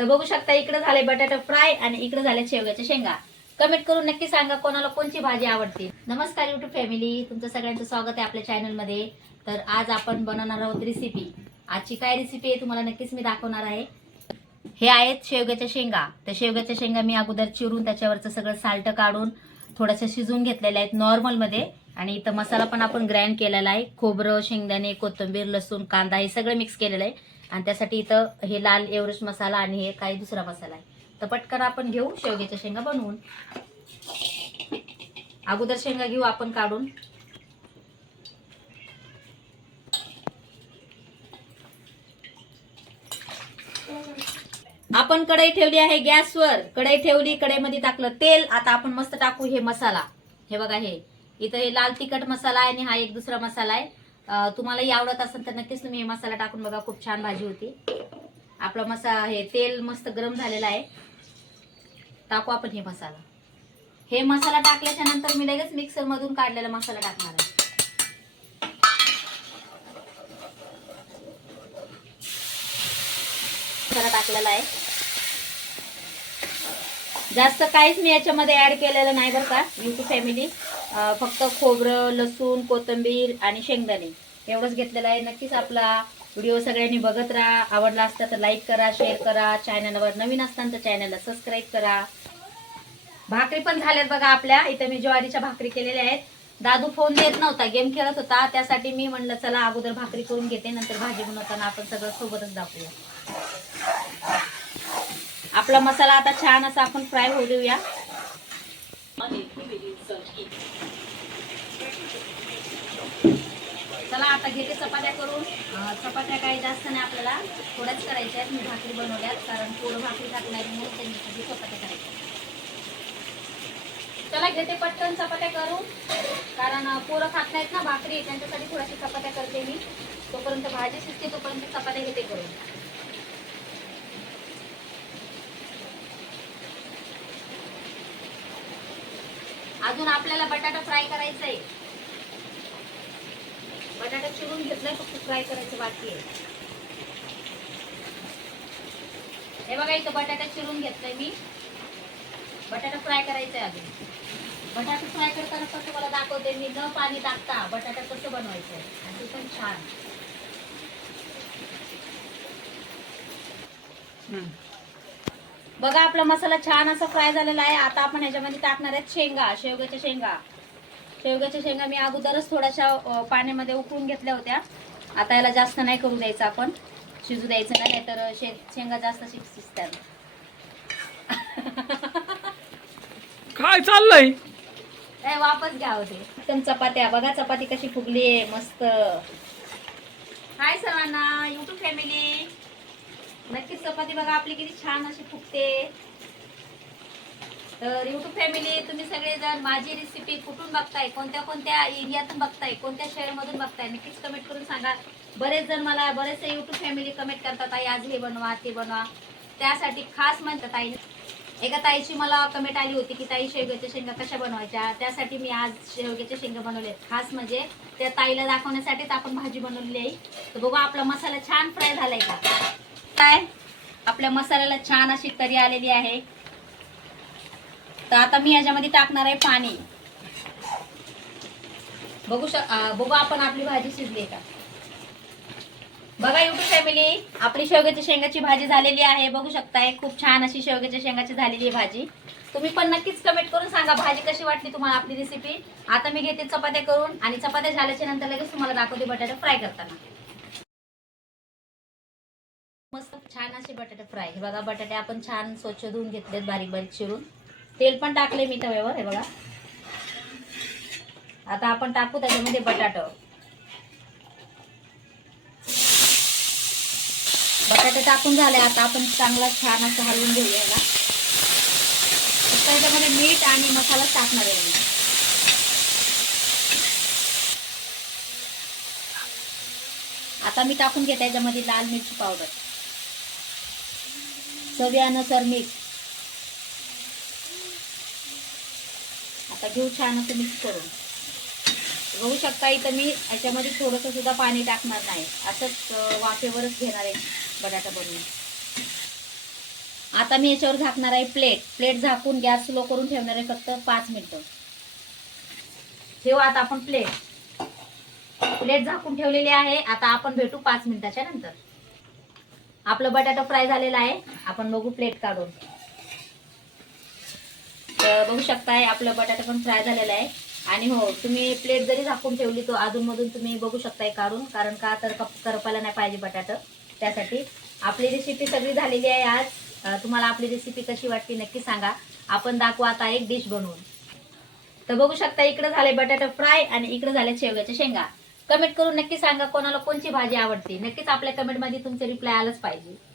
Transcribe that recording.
तर बघू शकता इकडे झाले बटाटा फ्राय आणि इकडे झाले शेवग्याच्या शेंगा. कमेंट करून नक्की सांगा कोणाला कोणची भाजी आवडते. नमस्कार युट्यूब फॅमिली तुमचं सगळ्यांचं स्वागत आहे आपल्या चॅनलमध्ये तर आज आपण बनवणार आहोत रेसिपी आजची काय रेसिपी आहे तुम्हाला नक्कीच मी दाखवणार आहे. हे आहेत शेवग्याच्या शेंगा. तर शेवग्याच्या शेंगा मी अगोदर चिरून त्याच्यावरचं सगळं साल्ट काढून थोडंसं शिजवून घेतलेलं आहेत नॉर्मलमध्ये आणि इथं मसाला पण आपण ग्राइंड केलेला आहे. खोबरं शेंगदाणे कोथिंबीर लसूण कांदा हे सगळं मिक्स केलेलं आहे. आणि त्यासाठी इथं हे लाल एव्हरेस्ट मसाला आणि हे काही दुसरा मसाला आहे. तर पटकन आपण घेऊ शेवग्याच्या शेंगा बनवून. अगोदर शेंगा घेऊ आपण काढून. आपण कढई ठेवली आहे गॅसवर. कढई ठेवली कढईमध्ये टाकलं तेल. आता आपण मस्त टाकू हे मसाला. हे बघा हे. इथं हे लाल तिखट मसाला आहे आणि हा एक दुसरा मसाला आहे. तुम्हालाही आवडत असेल तर नक्कीच तुम्ही हे मसाला टाकून बघा खूप छान भाजी होती. आपला मसा हे तेल मस्त गरम झालेलं आहे. टाकू आपण हे मसाला. हे मसाला टाकल्याच्या नंतर मी लगेच मिक्सर मधून काढलेला मसाला टाकणार आहे. मसाला टाकलेला आहे. जास्त काहीच मी याच्यामध्ये ऍड केलेलं नाही बरं का. युट्यूब फॅमिली फक्त खोबरं लसूण कोथिंबीर आणि शेंगदाणे. एवढंच घेतलेलं आहे. नक्कीच आपला व्हिडिओ सगळ्यांनी बघत राहा. आवडला असता तर लाईक करा शेअर करा. चॅनलवर नवीन असताना तर चॅनलला सबस्क्राईब करा. भाकरी पण झाल्यात बघा आपल्या. इथे मी ज्वारीच्या भाकरी केलेल्या आहेत. दादू फोन देत नव्हता. गेम खेळत होता. त्यासाठी मी म्हणलं चला अगोदर भाकरी करून घेते. नंतर भाजी बनवताना आपण सगळं सोबतच दाखवूया आपला मसाला आता छान असा आपण फ्राय होऊ देऊया. चला आता घेते चपात्या करून. चपात्या काही जास्त नाही आपल्याला. थोड्याच करायच्या आहेत. मी भाकरी बनवल्यात कारण पोरं भाकरी टाकणार म्हणून त्यांच्यासाठी चपात्या करायच्या चला घेते पटकन चपात्या करू कारण पोरं खात नाहीत ना भाकरी त्यांच्यासाठी थोड्याशा चपात्या करते मी. तोपर्यंत भाजी शिजते तोपर्यंत चपात्या घेते करून. अजून आपल्याला बटाटा फ्राय करायचा आहे बटाटा चिरून घेतलाय फक्त फ्राय करायचं बाकी आहे. हे बघा इथं बटाटा चिरून घेतलाय मी. बटाटा फ्राय करायचा आहे अजून. बटाटा फ्राय करताना पण तुम्हाला दाखवते मी न पाणी टाकता बटाटा कसं बनवायचं आहे आणि ते पण छान. बघा आपला मसाला छान असा फ्राय झालेला आहे. आता आपण ह्याच्यामध्ये टाकणार आहेत शेंगा शेवग्याच्या शेंगा. शेवग्याच्या शेंगा मी अगोदरच थोड्याशा पाण्यामध्ये उकळून घेतल्या होत्या. आता याला जास्त नाही करू द्यायचं आपण. शिजू द्यायचं नाही नाहीतर शे शेंगा जास्त शिज शिजतात. काय चाललंय? काय वापस घ्या होते एकदम चपात्या. बघा चपाती कशी फुगली आहे मस्त. हाय सर्वांना युट्यूब फॅमिली नक्कीच चपाती बघा आपली किती छान अशी फुगते. तर युट्यूब फॅमिली तुम्ही सगळेजण माझी रेसिपी कुठून बघताय कोणत्या कोणत्या एरियातून बघताय कोणत्या शहरमधून बघताय नक्कीच कमेंट करून सांगा. बरेच जण मला बरेचसे युट्यूब फॅमिली कमेंट करतात आई आज हे बनवा ते बनवा. त्यासाठी खास म्हणतात आई. एका ताईची मला कमेंट आली होती की ताई शेवग्याच्या शेंगा कशा बनवायच्या? त्यासाठी मी आज शेवग्याच्या शेंगा बनवले खास म्हणजे त्या ताईला दाखवण्यासाठीच आपण भाजी बनवलेली आहे. तर बघू आपला मसाला छान फ्राय झालाय का? काय? आपल्या मसाल्याला छान अशी तरी आलेली आहे. तर आता मी याच्यामध्ये टाकणार आहे पाणी. बघू शक बघू आपण आपली भाजी शिजली का? बघा युट्यूब फॅमिली आपली शेवग्याच्या शेंगाची भाजी झालेली आहे. बघू शकताय खूप छान अशी शेवग्याच्या शेंगाची झालेली आहे भाजी. तुम्ही पण नक्कीच कमेंट करून सांगा भाजी कशी वाटली तुम्हाला आपली रेसिपी आता मी घेते चपात्या करून आणि चपात्या झाल्याच्यानंतर लगेच तुम्हाला दाखवते बटाटा फ्राय करताना. मस्त छान असे बटाटे फ्राय हे बघा बटाटे आपण छान स्वच्छ धुवून घेतलेत बारीक बारीक चिरून. तेल पण टाकले मी तव्यावर हे बघा. आता आपण टाकू त्याच्यामध्ये बटाट. बटाटे टाकून झाले आता आपण चांगला छान असं हलवून घेऊया याला. फक्त मीठ आणि मसाला टाकणार आहे मी. आता मी टाकून घेते याच्यामध्ये लाल मिरची पावडर. चव्यानुसार मीठ. आता घेऊ छान असं मिक्स करून. बघू शकता इथं मी याच्यामध्ये थोडंसं सुद्धा पाणी टाकणार नाही. असंच वाफेवरच घेणार आहे बटाटा बनवून. आता मी याच्यावर झाकणार आहे प्लेट. प्लेट झाकून गॅस स्लो करून ठेवणार आहे फक्त पाच मिनिटं. ठेवू आता आपण प्लेट. प्लेट झाकून ठेवलेली आहे. आता आपण भेटू पाच मिनिटाच्या नंतर. आपलं बटाटा फ्राय झालेला आहे. आपण बघू प्लेट काढून. तर बघू शकताय आपलं बटाटा पण फ्राय झालेला आहे. आणि हो तुम्ही प्लेट जरी झाकून ठेवली तो अधूनमधून तुम्ही बघू शकताय काढून. कारण का तर कप- करपायला नाही पाहिजे बटाटा. त्यासाठी आपली रेसिपी सगळी झालेली आहे आज. तुम्हाला आपली रेसिपी कशी वाटली नक्की सांगा. आपण दाखवू आता एक डिश बनवून. तर बघू शकता इकडे झाले बटाटा फ्राय आणि इकडे झाले शेवग्याच्या शेंगा. कमेंट करून नक्की सांगा कोणाला कोणची भाजी आवडते. नक्कीच आपल्या कमेंटमध्ये तुमचे रिप्लाय आलंच पाहिजे.